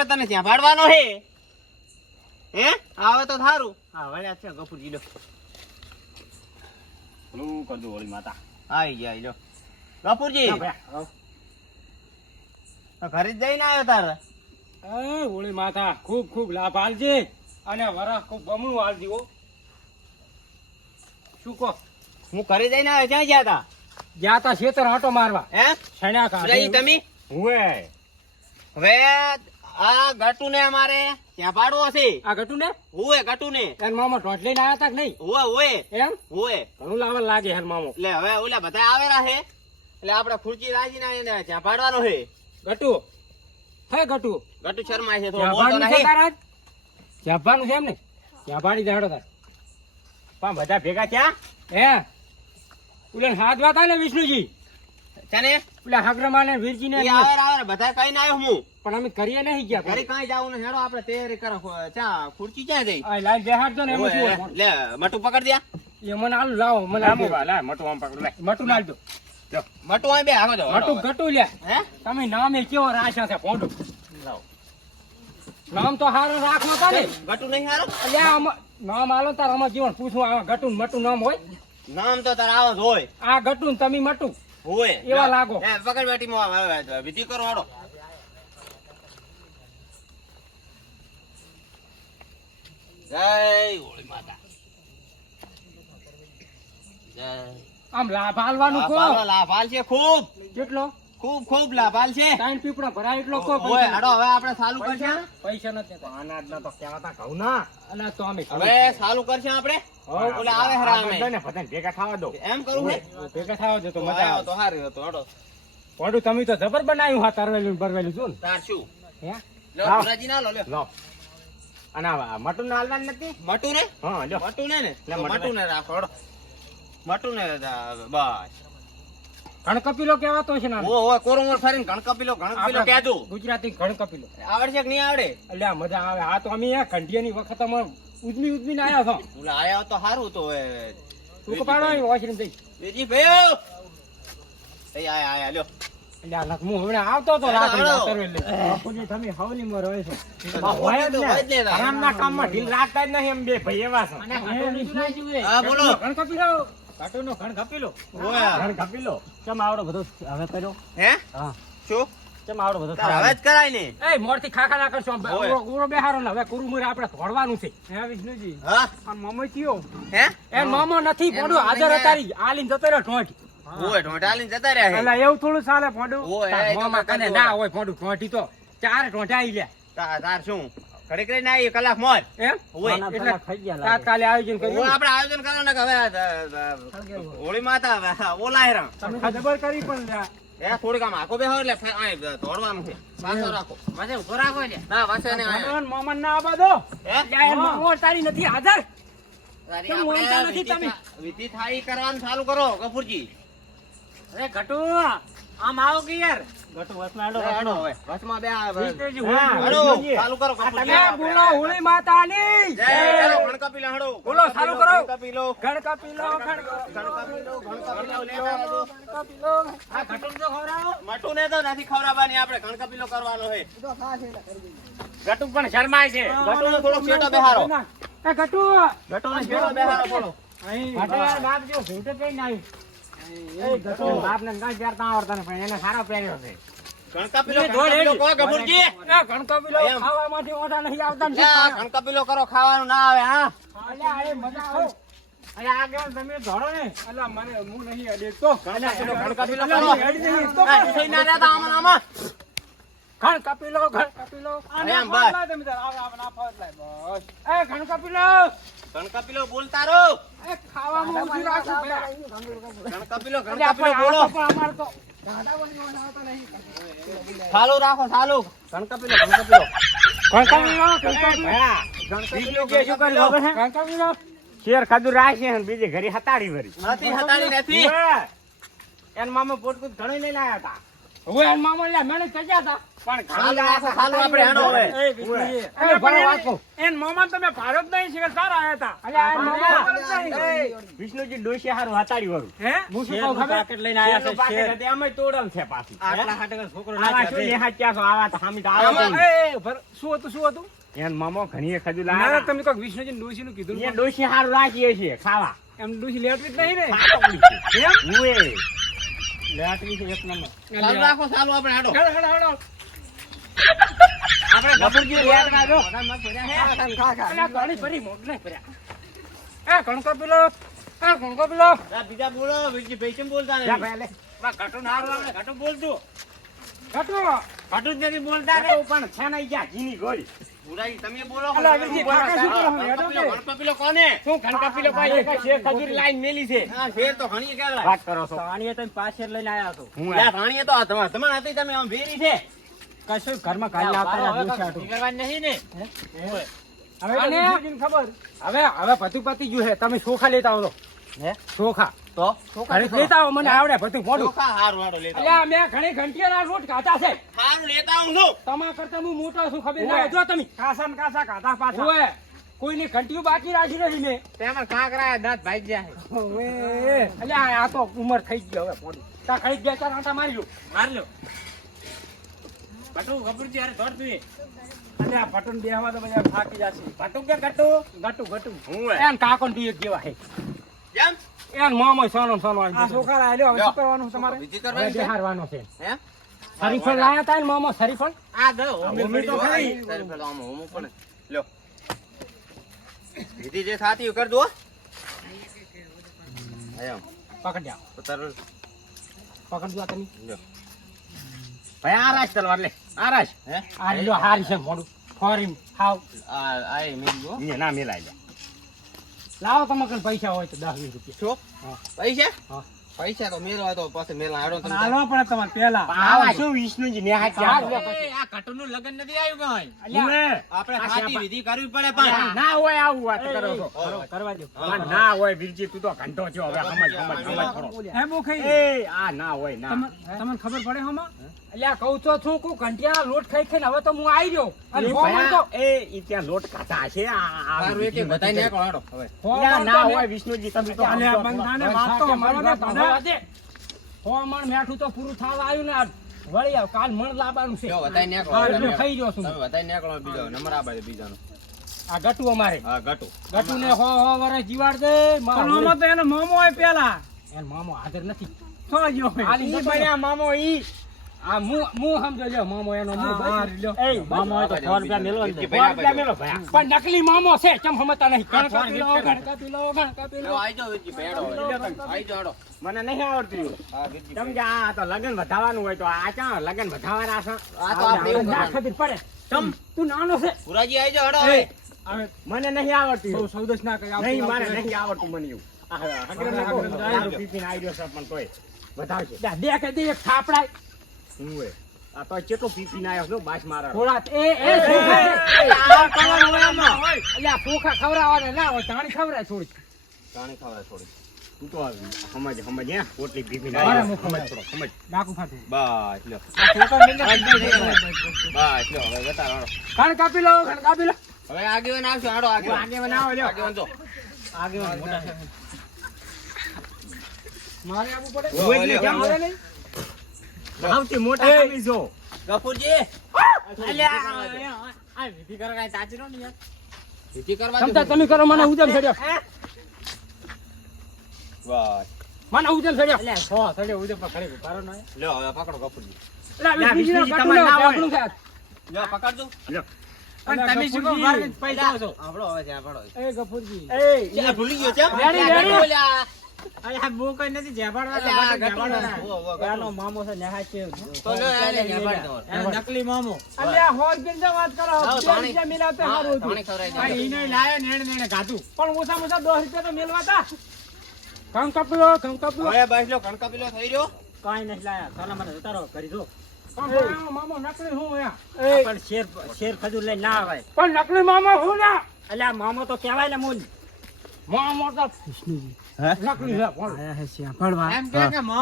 આપણે તને ત્યાં ભાડવાનો હે? હે? આવે તો થારું. હા વળ્યા છે ગફુરજી લો. ભલું કરજો વળી માતા. આઈ ગયા લો. ગફુરજી. ઘરે જ જઈને આવ્યો તાર? એ હોળી માતા ખૂબ ખૂબ લાભ આલજે. અને વરસ ખૂબ બમણું આલજે હો. શું કહો? હું ઘરે જઈને આવ્યો ક્યાં ગયા તા? ગયા તા ખેતર આંટો મારવા. હે? રહી કા તમે? હું હવે આ ગટુ ને અમારે ત્યાં પાડવો છે. આ ગટુ ને હુએ ગટુ ને એન મામો ટોટ લઈને આવ્યા તા કે નહીં? હુએ હુએ. એમ? હુએ. ઘણું લાવવા લાગે હેર મામો. એટલે હવે ઓલા બધા આવેલા છે. એટલે આપણે ખુરચી રાજી ના એને ત્યાં પાડવાનો છે. ગટુ. હે ગટુ. ગટુ શર્મા છે તો બોલતો નહીં. તારા? છે એમ ને? ત્યાં ભાડી દે હેડો તાર. પણ બધા ભેગા ક્યાં હે. ઉલે હાથ વાતા ને વિષ્ણુજી. તને પેલા હગ્રમા ને વીરજી ને ઈ આવે આવે બધા કઈ ના આવ્યો હું. પણ અમે કરીએ નહીં ગયા ઘરે કઈ જાવું ને હેડો આપણે તૈયારી કરો. ચા ખુરચી ક્યાં જઈ આ લાઈન બેહાડજો ને એમ શું લે મટુ પકડ દે એ મને આલુ લાવો મને આમ લા, મટુ આમ પકડ લે. મટુ નાલ દો. મટુ અહીં બે આગો દો મટુ ગટુ લે. હે? તમે નામે કેવો રાશા છે ફોડો લાવો. નામ તો હારો રાખવા તા ને ગટુ નહીં હારો. લે નામ આલો તાર અમાર જીવન પૂછું આ ગટુ મટુ નામ હોય? નામ તો તાર આવો જ હોય. આ ગટુ ને તમે મટુ. હોય. એવા લાગો. હે પકડ બેટી માં હવે, હવે, વિધિ કરો હાડો જય હોળી માતા. જય. આમ લાભ કો લાભાલ લાભાલ છે ખૂબ. કેટલો? ખૂબ ખૂબ લાભાલ છે. ટાઈમ પીપળો ભરાય એટલો કો હોય હાડો હવે આપણે ચાલુ કરશે. પૈસા નથી. દેતા. અનાજના તો ક્યાં હતા ઘઉં ના અલા તો અમે હવે સારું કરશે આપણે. ઓલા આવે હરા અમે બધાને બધાને ભેગા થવા દો. એમ કરું હે? ભેગા થાવ જો તો મજા આવે તો હારું હતો હાડો. ફોડું તમે તો જબર બનાવ્યું હા તરવેલું બરવેલું શું તાર શું? હે? લો લાવ. ના લો લો અને આ મટન હાલવાનું નથી? મટુ ને? હા લ્યો. મટુ ને ને? મટુ મટુ ને રાખો હાડો. મટુ ને બસ. ગણકપીલો કહેવાતો છે ને ઓ ઓ ફરીને ગણકપીલો ગણકપીલો કહેજો. ગુજરાતી ગણકપીલો આવડશે કે નહીં આવડે? એટલે મજા આવે. આ તો અમે કંઢિયાની વખત અમે ઉજમી ઉજમી ને આવ્યા છો? હું આયા તો સારું તો એ તું કપાડો અહીં વોશરૂમ થઈ બેજી ભાઈઓ એ આયા આયા લ્યો. હું હમણાં આવતો તો રાત્રે તમે હવલીમાં રહો છો. હોય જ ને, જ ને. હરામના ઢીલ રાખતા જ નહીં એમ બે ભાઈ એવા છે. અને ઘાટોની શું? છે? હા, બોલો. ગણકપીલો ઘાટોનો ગણકપીલો ઓયા. ઘણ કપી લો કેમ આવડો બધો હવે કર્યો? હે? હા. શું? કેમ આવડો બધો તાર હવે જ કરાય ને. એ મોરથી ખાખા ના કરશો આમ ઓય. ઉરો- ઉરો બેહારો ને હવે કુરુમુર આપણે ધોળવાનું છે. હે વિષ્ણુજી. હા? આ મામો થયો હે? એ મામો નથી એમ હાજર નહીં હતારી જતો રહ્યો ઠોંઠ ઓય ઢોંઢાલીને જતા રહ્યા એટલે એવું થોડું ચાલે પોડું ઓય, તાર એ તો મામા કાકા કને ના હોય પોડું ઠોંઠી તો ચાર ઠોંઠા આઈ લ્યા તાર તાર શું? ઘડી કરીને આવી કલાક મોર એમ ઓય. એટલે આયોજન કર્યું? આપણે આયોજન કરો ને હવે હોળી માતા તમે જબર કરી પણ લ્યા. એ થોડીક આમ આખો બેહો એટલે ફે- દોડવાનું છે. પાછો રાખો. વાસે ઊભો રાખો એટલે. ના વાસે ને આય. ના આવા દો. એ મામો તારી નથી હાજર. તારી કેમ તમે? વિધિ થાય કરવાનું ચાલુ કરો ગફુરજી. અરે ઘટુ આમ આવો કે યાર? બોલો બોલો, ને નથી ખવડાવવાની આપણે ગણકપી લો કરવાનો છે પણ શરમાય છે ગટુનો થોડોક શેટો બેહારો એ ઘટુ શેટો બેહારો થોડો ઘટુ બાપ જો ભૂંટે કઈ ના આવ્યું. એ ઘટુ. પહેરતા આવડતા નથી, પણ એને સારો પહેર્યો છે ને ના ને મને હું નહીં અડેકતો. ગણકપી લો લો, અરે આમ બસ. તમે આવ, આવ, ના લાય, બસ. એ લો. લો બોલતા રહો એ ખાવામાં રાખો લો લો બોલો પણ અમારે તો. ચાલુ રાખો ચાલુ લો લો લો. લો શું લો. શેર ખાધું રાખે બીજી ઘરે હતાડી વરી નથી હટાડી નથી એન મામા પોટકું ઘણું લઈને આયા હતા હવે એન મામો લે મેને સજા તા પણ ખાલી રાખો, હાલ આપણે હેડો હવે. એ પણ વાત એન મામા તમે ભારત નહીં છે સાર આયા તા અલ્યા, એન મામા વિષ્ણુજી ડોશી હારું હતાડ્યું વાળું. હે? હું શું કહું ખબર? શેરનું પાકીટ હતું, અમે તોડલ છે પાછી. આટલા હાટે છોકરો આવા શું નેહાચ્યા છો? આવા તા હામી તા આવા એ, એ, શું હતું શું હતું? એન મામો ઘણીએ ખાધું ના ના, લાયા તમે કોઈક વિષ્ણુજી ડોશી નું કીધું એ ડોશી હારું રાખીએ છીએ ખાવા. એમ ડોશી લેટવી જ નહીં ને? હું છે. લેટવી છે એક નંબર ચાલુ રાખો ચાલુ આપણે હેડો હેડો, હેડો, હેડો. આપણે ગફુરજી લેટ ના જો. અલ્યા, ઘણી ભરી મોઢ નહીં ભર્યા. કણકો પેલો એ, કણકો પેલો બીજા બોલો કેમ બોલતા જા ભાઈ લે. બા, ઘટું ના હારું આપણે ઘટું બોલતું. ઘટો. જ નથી બોલતા ને, પણ છે ને ઈ જા, ઘીની ગોળી. ભુરાજી, તમે બોલો અલા, વિરજી, કાકા શું કરો? હેડો ગણપતિલો, કે? ગણપતિલો કોને? શું ખણકા પીલો ભાઈ? એક શેર ખજૂરી લાઈન મેલી છે. હા શેર તો ઘણી કહેવાય. વાત કરો છો. પાણીએ તમે પાછળ લઈને આયા છો. હું લે, ભાણીએ તો આ તમારે તમારે હતી તમે આમ વેરી છે. કશું ઘરમાં કાઢી લાવતા રહ્યા ડોશી હાટુ. નહીં ને? હવે ખબર? હવે હવે બધું પતિ ગયું છે. તમે ચોખા લેતા આવો હે? ચોખા તો? લેતા આવો મને આવડે બધું મોઢું. હારું હારું લેતા અલ્યા મેં ઘણી ઘંટીયાના લોટ ખાધા છે. હારું લેતા આવું છું તમારા કરતા હું મોટો છું ખબર ના જો તમે. કાસા ને કાસા કાઢા પાછા. ઓવે. કોઈની ઘંટીઓ બાકી રાખી તેમાં કાંકરા દાંત ભાઈ ગયા આ તો ઉંમર થઈ ગઈ હવે મોડી તા ખરીદ ગયા ચાર આંટા મારી લો મારી લો બટુ ગબુરજી હારે દોડ તું બટન બેહવા તો બધા થાકી જશે. બટુ કે ગટુ ગટુ ગટુ હું એમ કાકો તું એક જેવા હે જેમ એન મામો સાનો સાનો આ છોકરા આલ્યો હવે શું કરવાનું તમારે? બીજી કરવાની છે? હારવાનો છે. હે? શરીફળ લાયા તા ને મામો શરીફળ? આ દો હોમી તો ખરી. શરીફળ આમ હોમું પણ લ્યો. દીદી જે સાથી કરજો આયો. પકડ જા તો પકડ જા તમે લ્યો. ભાઈ આરાશ તલવાર લે. આરાશ હે? આ લ્યો હારી છે મોડું. ફોરીમ હાવ. આ આ એ મેં જો ને મેલાય લે લાવો તમે કન પૈસા હોય તો દસ વીસ રૂપિયા. છો પૈસા? હા. પૈસા તો મેળવા તો પાસે મેળવા હાડો તમે હાલવા પડે તમારે પેલા. આવા શું વિષ્ણુજી ને હાથ હા, ચાલો. લ્યો. લગન નથી આવ્યું કઈ? આપણે ખાતી વિધિ કરવી પડે ના, પણ ના હોય આવું વાત કરો છો. કરવા દો ના હોય વીરજી તું તો ઘંટો છો હવે સમજ સમજ સમજ કરો હે. મુખી એ આ ના હોય ના. તમને ખબર પડે હમાં અલ્યા કહું તો છું કુ ઘંટિયા લોટ ખાઈ ખાઈને હવે તો હું આવી રહ્યો. અને ફોન તો એ ત્યાં લોટ ખાતા છે આ- આ એક એક ને એકલો હવે. ના, ના. તો મેં- હોય વિષ્ણુજી તમે તો અલ્યા, બંધાને વાત તો મારો ને ધંધા દે. ફોન મેઠું તો પૂરું થવા આવ્યું ને વળી આવ કાલ મણ લાવવાનું છે. જો બધાય ને એકલો હા, હાડો. એટલું ખાઈ રહ્યો છું. તમે બધાય ને એકલો બીજો નંબર આ બાજુ બીજાનો. આ ગટુ અમારે. હા ગટુ. ગટુ ને હો હો વરસ જીવાડ દે. મામો તો એનો મામો હોય પેલા. એનો મામો હાજર નથી. ગટુ બન્યા મામો ઈ. આ મુ મુ સમજો લ્યો મામો એનો મુ બસ. એ મામો હોય તો સો રૂપિયા મેલો ને. સો રૂપિયા મેલો ભાઈ પણ નકલી મામો છે ચમ સમજતા નહીં કણ પીલો હિટ કરે. ગણકા પીલો ગણકા આઈ વિરજી ભેડો આઈ જાઓ મને નહીં આવડતું હા વિરજી સમજે આ તો લગન વધારવાનું હોય તો આ ક્યાં લગન વધારવાના છે આ તો આપણે એવું ખબર પડે તમ તું નાનો છે પુરાજી આઈ હાડો હવે મને નહીં આવડતું સૌ સૌદસ ના કઈ નહીં મારે નહીં આવડતું મને એવું આ હગરે ને કહું, દારૂ પી પીને આવી ગયો છે પણ તોય વધારશે દે કે દે એક થાપડાય હું આ તો કેટલો પી પીને આવ્યો બાસ મારા. થોડા એ એ હોય. અલ્યા સોખા ખવડાવવાના ના હોય તાણી ખવડાય થોડી પાણી ખાવા થોડી તું તો સમજ સમજ હે? પોટલી પી પીને મારે મુખ સમજ થોડો. સમજ. ડાકુ ખાતું બસ લ્યો. બસ લ્યો હવે બતાવો હાડો કાપી લો કણ કાપી લો. હવે આગેવાન આવશો હાડો આગેવાન. આગેવાન આવો લ્યો. આગેવાન જો. આગેવાન મોટા મારે આવવું પડે. હું એટલે કેમ મારે નહીં? સૌથી મોટા. તમે છો ગફુરજી! આ વિધિ કરવા કાંઈ તાચી નો ને યાર. વિધિ કરવા તમતા તમે કરો મને ઉજમ છડ્યો બસ મને ઉજમ છડ્યો અલ્યા, સો સડે ઉડે પણ ખરી ઉભારો ન લ્યો હવે પકડો ગફુરજી. અલ્યા, લ્યા, બીજીનો વિષ્ણુજી, કાટું ના હોય. ખાત. લ્યો પકડજો. લ્યો. પણ તમે શું કહો, મારે પૈસા છો? આપણો હવે ત્યાં પડો એ ગફુરજી. એ ભૂલી ગયો છે? Ready, ready. અલ્યા બહુ કઈ નથી જેબાડવા અલ્યા, તો ગટુ જેબાડવા. ના. ઓ, ઓ, ગટુ. એનો મામો છે નેહા છે. તો નકલી મામો. અલ્યા હોજ બિંદા વાત કરો બે. રૂપિયા મિલાવતા હા, સારું હતું. પાણી ખવડાવી આ દો. ઈને લાયો ને એને ગાધું. પણ ઓછા ઓછા દસ રૂપિયા તો મેળવાતા કંક કપલો હવે બસ લ્યો કણકા થઈ રહ્યો. કાંઈ નથી લાયા. સોના મને જતા કરી દો મામો નકલી હું પણ શેર શેર ખજૂર લઈ ના આવે પણ નકલી મામો હું ના અલ્યા મામો તો કહેવાય ને મૂલ. મામો તો વિષ્ણુજી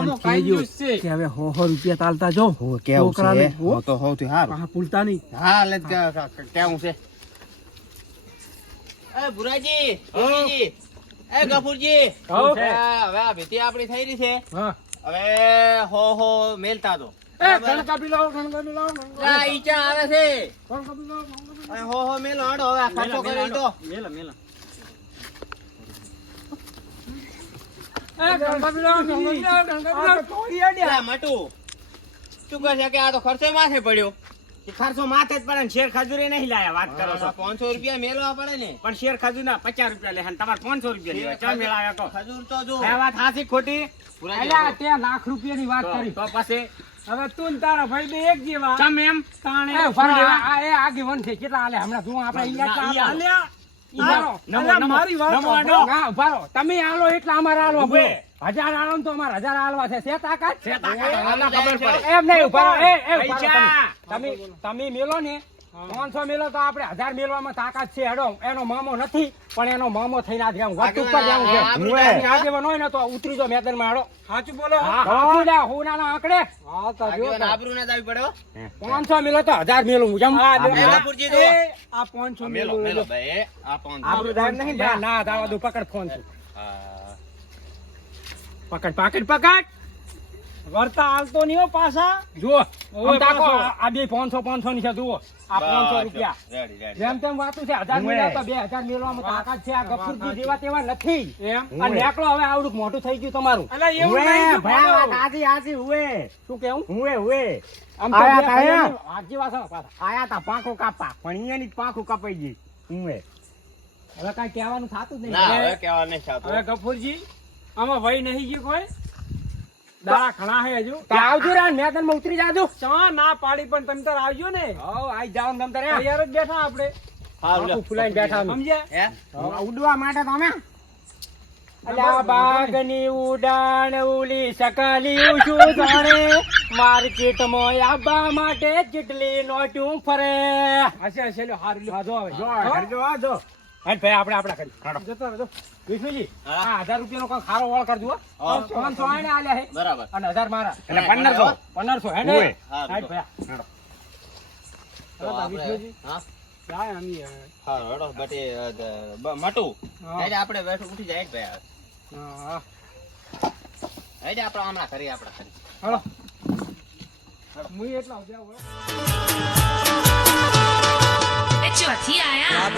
તો થઈ રહી છે? હવે હો. હો મેલતા આવે છે. હો હો મેલો હાડો હવે ખર્ચો કરી દો. મેલા મેલા લાવો. એ કણ કાપી લાવો, કણ કાપી લાવો, કણ કાપી લાવો. તોડી અડ્યા. આ મટુ શું કહે કે આ તો ખર્ચો માથે પડ્યો? ખર્ચો માથે જ પડે શેર ખજૂરી નહીં લાયા વાત કરો છો. પાંચસો રૂપિયા મેલવા પડે ને. પણ શેર ખજૂર ના પચાસ રૂપિયા લે તમારે પાંચસો રૂપિયા લેવા. ચા મેળાવ્યા ખજૂર તો જો. વાત હાચી ખોટી? ભુરાજી અલ્યા, તે લાખ રૂપિયાની વાત કરી. તો પછી? હવે તું ને તારા ભાઈ બે એક જેવા. તમે એમ? તાણે એ આ- છે. કેટલા હાલે હમણાં જુઓ આપણે અહીંયા મારી વાત. તમે આલો એટલા અમારે આલો. હજાર આલો તો અમારે હજાર આલવા છે. છે તાકાત? છે. એમ નહીં ઊભા એ. તમે તમે મેલો ને. પાંચસો મેલો તો આપણે હજાર મેલવામાં તાકાત છે. હેડો એનો મામો નથી પણ એનો મામો થઈને આજે વટ ઉપર જવું છે. આગેવાન, હોય ને તો ઉતરી જો મેદાનમાં હેડો. સાચું બોલો. હા હા. ના આંકડે. હા તો આગેવાન આબરૂ ના દાવી પડે પાંચસો મેલો તો હજાર મેલું જમ આ પાંચસો મેલો મેલો ભાઈ આ પાંચસો. આપણું દામ નહીં ના ના. દાવા દો પકડ ફોન છું. પકડ પકડ પકડ. વર્તા હાલતો નહીં હો પાછા. જુઓ આમ તાકો, પાછો. આ બે પાંચસો પાંચસો ની છે જુઓ. આ પાંચસો રૂપિયા. Ready, ready. જેમ તેમ વાતું છે હજાર ઉવે. બે હજાર મેળવામાં તાકાત છે આ ગફુરજી જેવા તેવા નથી. એમ? આ નેકળો હવે આવડું મોટું થઈ ગયું તમારું. આજી આજી ઉવે શું કેવું? હુએ હુએ આમ તો આયા તા પાંખો કાપા પણ અહીંયા ની પાંખો કપાઈ ગઈ. હુએ હવે કઈ કહેવાનું થતું જ નહીં. હવે કહેવાનું નહીં થતું. હવે ગફુરજી આમાં વય નહીં ગયું કોઈ? દાડા ઘણા હે હજુ. આવજો રા તને ઉતરી જાજો. ચા ના પાડી પણ તમે તાર આવજો ને. હો આઈ જાવ તમ તારે. તૈયાર જ બેઠા આપણે. હારું, લ્યો. ફૂલાઈને બેઠા સમજ્યા? ઉડવા માટે તમે બાગની ઉડાણ ઉલી સકાલી ઉછું જાણે. માર્કેટમાં આબા માટે જેટલી નોટું ફરે. હશે હશે હારું જો હવે. જો જો આ જો હાલ ભાઈ આપણે આપણા કરી જતો રહેજો. વિષ્ણુજી હા. આ હજાર રૂપિયાનો કંઈક ખારો વાળ કરજો હો. હા. પાંચસો આલ્યા હે બરાબર. અને હજાર મારા. એટલે પંદરસો. પંદરસો? હે ને? હાલ. ભાઈ તો હા, વિષ્ણુજી. હા? હેડો, બટી, મટુ. હા. આપણે બેઠું ઉઠી જાય ભાઈ હા હેડે આપણે હમણાં કરીએ આપણે હું એટલા ચોથી આયા.